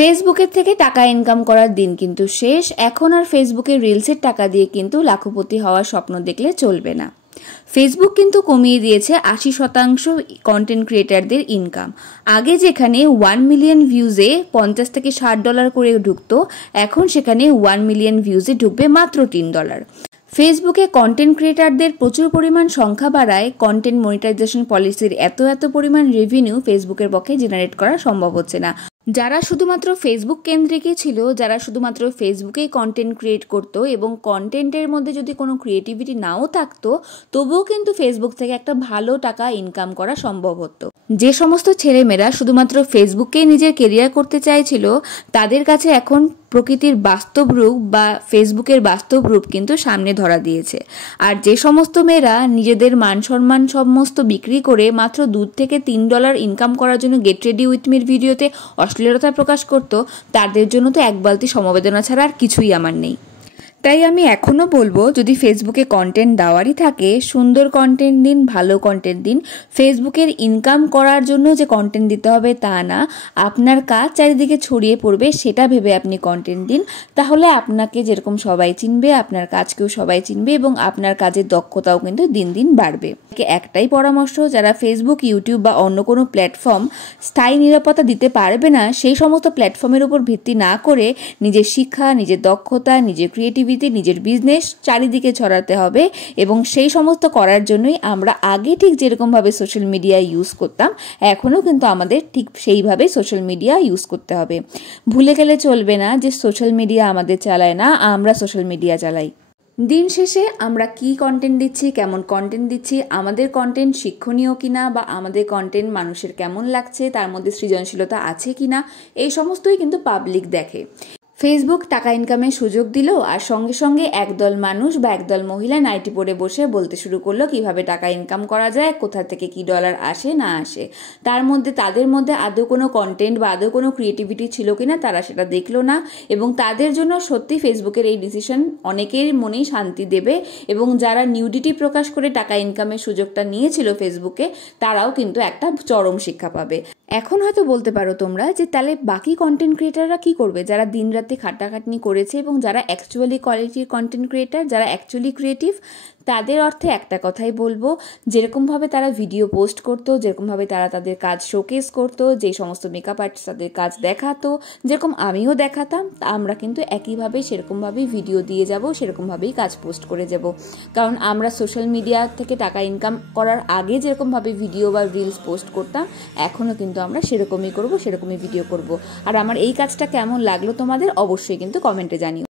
ফেসবুকের থেকে টাকা ইনকাম করার দিন কিন্তু শেষ। এখন আর ফেসবুকের রিলসের টাকা দিয়ে কিন্তু লাখপতি হওয়ার স্বপ্ন দেখলে চলবে না। ফেসবুক কিন্তু কমিয়ে দিয়েছে 80% কন্টেন্ট ক্রিয়েটারদের ইনকাম। আগে যেখানে 1 মিলিয়ন ভিউজে $50 থেকে $60 করে ঢুকতো, এখন সেখানে 1 মিলিয়ন ভিউজে ঢুকবে মাত্র $3। ফেসবুকে কন্টেন্ট ক্রিয়েটারদের প্রচুর পরিমাণ সংখ্যা বাড়ায় কন্টেন্ট মনিটাইজেশন পলিসির এত পরিমাণ রেভিনিউ ফেসবুকের পক্ষে জেনারেট করা সম্ভব হচ্ছে না। যারা শুধুমাত্র ফেসবুক কেন্দ্রিকই ছিল, যারা শুধুমাত্র ফেসবুকেই কন্টেন্ট ক্রিয়েট করতো এবং কন্টেন্টের মধ্যে যদি কোনো ক্রিয়েটিভিটি নাও থাকতো, তবুও কিন্তু ফেসবুক থেকে একটা ভালো টাকা ইনকাম করা সম্ভব হতো। যে সমস্ত ছেলেমেয়েরা শুধুমাত্র ফেসবুকেই নিজের কেরিয়ার করতে চাইছিল, তাদের কাছে এখন প্রকৃতির বাস্তব রূপ বা ফেসবুকের বাস্তব রূপ কিন্তু সামনে ধরা দিয়েছে। আর যে সমস্ত মেয়েরা নিজেদের মান সম্মান সমস্ত বিক্রি করে মাত্র $2 থেকে $3 ইনকাম করার জন্য গেট রেডি উইথ মির ভিডিওতে অশ্লীলতা প্রকাশ করত, তাদের জন্য তো এক বালতি সমবেদনা ছাড়া আর কিছুই আমার নেই। তাই আমি এখনও বলবো, যদি ফেসবুকে কন্টেন্ট দেওয়ারই থাকে, সুন্দর কন্টেন্ট দিন, ভালো কন্টেন্ট দিন। ফেসবুকের ইনকাম করার জন্য যে কন্টেন্ট দিতে হবে তা না, আপনার কাজ চারিদিকে ছড়িয়ে পড়বে সেটা ভেবে আপনি কন্টেন্ট দিন। তাহলে আপনাকে যেরকম সবাই চিনবে, আপনার কাজকেও সবাই চিনবে এবং আপনার কাজের দক্ষতাও কিন্তু দিন দিন বাড়বে। একটাই পরামর্শ, যারা ফেসবুক, ইউটিউব বা অন্য কোনো প্ল্যাটফর্ম স্থায়ী নিরাপত্তা দিতে পারবে না, সেই সমস্ত প্ল্যাটফর্মের উপর ভিত্তি না করে নিজের শিক্ষা, নিজের দক্ষতা, নিজের ক্রিয়েটিভিটি, নিজের বিজনেস চারিদিকে ছড়াতে হবে। এবং সেই সমস্ত করার জন্যই আমরা আগে ঠিক যেরকমভাবে সোশ্যাল মিডিয়া ইউজ করতাম, এখনও কিন্তু আমাদের ঠিক সেইভাবে সোশ্যাল মিডিয়া ইউজ করতে হবে। ভুলে গেলে চলবে না যে সোশ্যাল মিডিয়া আমাদের চালায় না, আমরা সোশ্যাল মিডিয়া চালাই। দিন শেষে আমরা কি কন্টেন্ট দিচ্ছি, কেমন কন্টেন্ট দিচ্ছি, আমাদের কন্টেন্ট শিক্ষণীয় কিনা বা আমাদের কন্টেন্ট মানুষের কেমন লাগছে, তার মধ্যে সৃজনশীলতা আছে কিনা, এই সমস্তই কিন্তু পাবলিক দেখে। ফেসবুক টাকা ইনকামের সুযোগ দিল, আর সঙ্গে সঙ্গে একদল মানুষ বা একদল মহিলা নাইটি পরে বসে বলতে শুরু করলো কিভাবে টাকা ইনকাম করা যায়, কোথা থেকে কি ডলার আসে না আসে। তাদের মধ্যে আদৌ কোনো কন্টেন্ট বা আদৌ কোনো ক্রিয়েটিভিটি ছিল কিনা তারা সেটা দেখলো না। এবং তাদের জন্য সত্যি ফেসবুকের এই ডিসিশন অনেকের মনেই শান্তি দেবে। এবং যারা নিউডিটি প্রকাশ করে টাকা ইনকামের সুযোগটা নিয়েছিল ফেসবুকে, তারাও কিন্তু একটা চরম শিক্ষা পাবে। এখন হয়তো বলতে পারো তোমরা যে তাহলে বাকি কন্টেন্ট ক্রিয়েটাররা কি করবে, যারা দিন রাতে খাটাখাটনি করেছে এবং যারা অ্যাকচুয়ালি কোয়ালিটির কন্টেন্ট ক্রিয়েটার, যারা অ্যাকচুয়ালি ক্রিয়েটিভ, তাদের অর্থে একটা কথাই বলবো, যেরকমভাবে তারা ভিডিও পোস্ট করতো, যেরকমভাবে তারা তাদের কাজ শোকেস করতো, যে সমস্ত মেকআপ আর্টিস্ট তাদের কাজ দেখাতো, যেরকম আমিও দেখাতাম, আমরা কিন্তু একইভাবে সেরকমভাবেই ভিডিও দিয়ে যাব, সেরকমভাবেই কাজ পোস্ট করে যাব। কারণ আমরা সোশ্যাল মিডিয়া থেকে টাকা ইনকাম করার আগে যেরকমভাবে ভিডিও বা রিলস পোস্ট করতাম, এখনও কিন্তু আমরা সেরকমই করব, সেরকমই ভিডিও করব। আর আমার এই কাজটা কেমন লাগলো তোমাদের অবশ্যই কিন্তু কমেন্টে জানিও।